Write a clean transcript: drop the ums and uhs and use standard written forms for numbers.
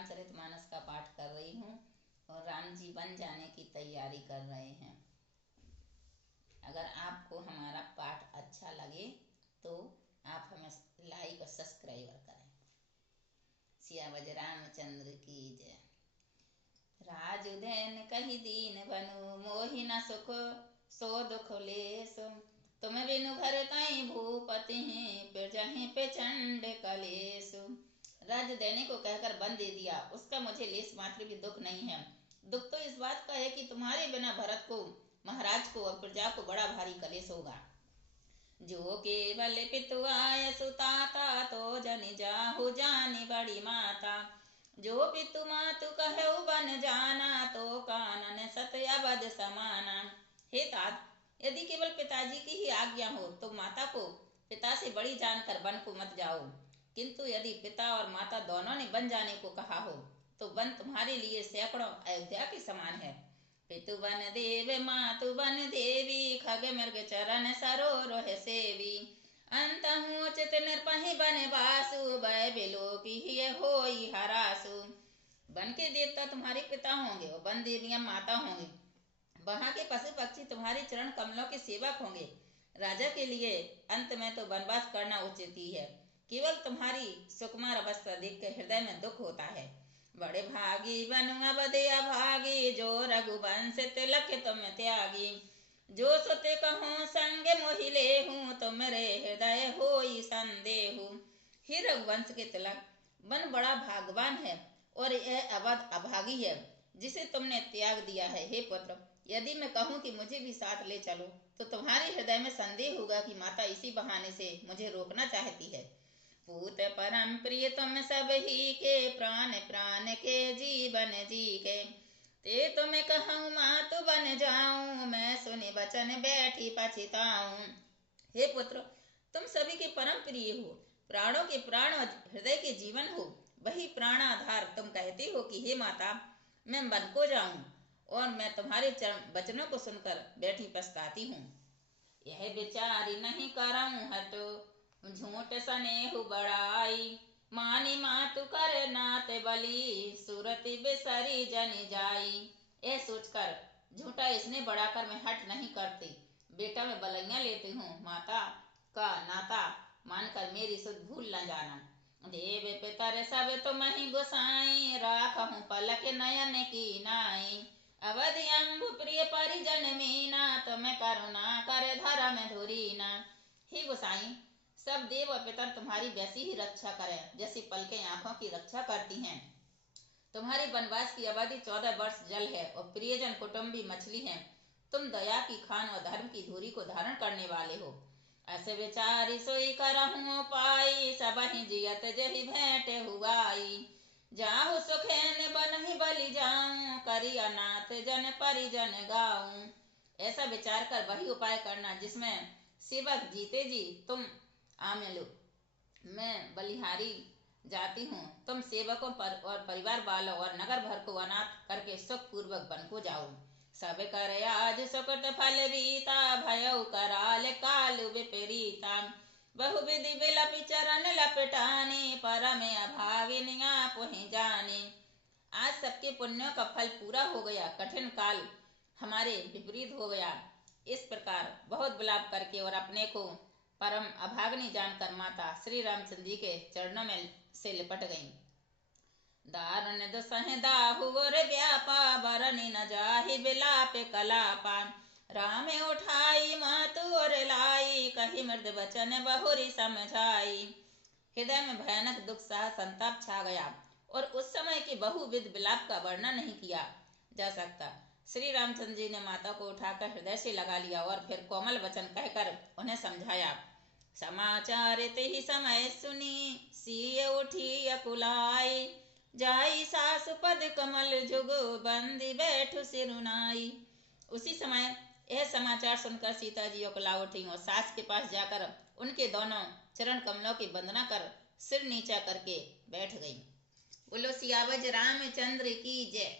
रामचरितमानस का पाठ कर रही हूँ और राम जी बन जाने की तैयारी कर रहे हैं। अगर आपको हमारा पाठ अच्छा लगे तो आप हमें लाइक और सब्सक्राइब करें। सियावज रामचंद्र की जय। राज उदयन कही दीन बनु मोहि न सुख सो दुख लेस। तुम बिनु घर तई भूपति प्रजहि पे चंड कलेस। राज देने को कहकर बन दे दिया, उसका मुझे लेस मात्र भी दुख नहीं है। दुख तो इस बात का है कि तुम्हारे बिना भरत को, महाराज को और प्रजा को बड़ा भारी कलेश होगा। जो केवल पितु आय सुताता तो जन जाहु जानी बड़ी माता। जो पितु मातु कहु बन जाना तो कानन सत्य अबध समाना। हे तात, यदि केवल पिताजी की ही आज्ञा हो तो माता को पिता से बड़ी जानकर वन को मत जाओ, किंतु यदि पिता और माता दोनों ने बन जाने को कहा हो तो वन तुम्हारे लिए सैकड़ों अयोध्या के समान है। पितु बन देव मातु बन देवी, खग मृग चरण सरोह सेवी। अंतहु चित निर्पहि बन बासु, भय बिलो की होई हरासु। वन के देवता तुम्हारे पिता होंगे और वन देवियां माता होंगी। वहां के पशु पक्षी तुम्हारे चरण कमलों के सेवक होंगे। राजा के लिए अंत में तो वनवास करना उचित ही है। केवल तुम्हारी सुकुमार अवस्था देखकर हृदय में दुख होता है। बड़े भागी बनु अबधे अभागी, जो रघुवंश तिलक तुम त्यागी। जो सुते कहूँ संग मोहि लेहूं, तुम रे हृदय होई संदेहु। हे रघुवंश के तिलक, वन बड़ा भागवान है और यह अवध अभागी है जिसे तुमने त्याग दिया है। हे पुत्र, यदि मैं कहूँ कि मुझे भी साथ ले चलो तो तुम्हारे हृदय में संदेह होगा कि माता इसी बहाने से मुझे रोकना चाहती है। पूत परम प्रिय तुम सब ही के, प्राण प्राण के जीवन जी के। ते तुम कहूँ मातु बन जाऊं, मैं सुनि वचन बैठी पछताऊं। हे पुत्र, तुम सभी के परम प्रिय हो, प्राणों के प्राण और हृदय के जीवन हो। वही प्राणाधार तुम कहते हो कि हे माता, मैं वन को जाऊं और मैं तुम्हारे वचनों को सुनकर बैठी पछताती हूँ। यह विचारी नहीं कराऊं हटो, झूठ स्नेहु बड़ाई। मानी मातु कर नात बली, सूरति बिसरी जन जाई। यह सोचकर झूठा इसने बढ़ाकर मैं हट नहीं करती। बेटा मैं बलैया लेती हूँ, माता का नाता मानकर मेरी सुध भूल न जाना। देव पितर सब तुम ही गोसाई, राखहूँ पलक नयन की नाई। अवधि अम्बु प्रिय परिजन मीना, तुम करुणा कर धर्म धुरीना। हे गोसाई, सब देव और पितर तुम्हारी वैसी ही रक्षा करें जैसी पलकें आंखों की रक्षा करती हैं। तुम्हारे वनवास की अवधि 14 वर्ष जल है और प्रियजन कुटुंबी मछली हैं। तुम दया की खान और धर्म की धुरी को धारण करने वाले हो। ऐसे विचारी सोई करहूँ पाई, सबहि जियत जहि भेंट हुआई। जाहु सुखैन बनहि बलि जाऊं, करी अनाथ जन परिजन गाऊं। ऐसा विचार कर वही उपाय करना जिसमें सेवक जीते जी तुम आ मिलो। मैं बलिहारी जाती हूँ, तुम सेवकों पर और परिवार वालों और नगर भर को अनाथ करके सुख पूर्वक वन को जाओ। सब कर आज सुकृत फल बीता, भयउ कराल काल विपरीता। बहुविधि बिलपि चरण लपटाने, परम अभागिनिया पुहि जाने। आज सबके पुण्यों का फल पूरा हो गया, कठिन काल हमारे विपरीत हो गया। इस प्रकार बहुत विलाप करके और अपने को परम अभाग्नि जानकर माता श्री रामचंद्र जी के चरणों में से लिपट गईं। दारुण दुसह दाहु और व्यापा, बरनि न जाहि बिलाप कलापा। राम उठाई मातु और लाई, कही मृद वचन बहुरी समझाई। हृदय में भयानक दुख सह संताप छा गया और उस समय के बहुविध विलाप का वर्णन नहीं किया जा सकता। श्री रामचंद्र जी ने माता को उठाकर हृदय से लगा लिया और फिर कोमल वचन कहकर उन्हें समझाया। समाचार ते ही समय सुनी, सिय उठी अकुलाई। जाई सासु पद कमल जुग, बंदी बैठु सिरुनाई। उसी समय यह समाचार सुनकर सीता जी अकुला उठी और सास के पास जाकर उनके दोनों चरण कमलों की वंदना कर सिर नीचा करके बैठ गईं। बोलो सियावज रामचंद्र की जय।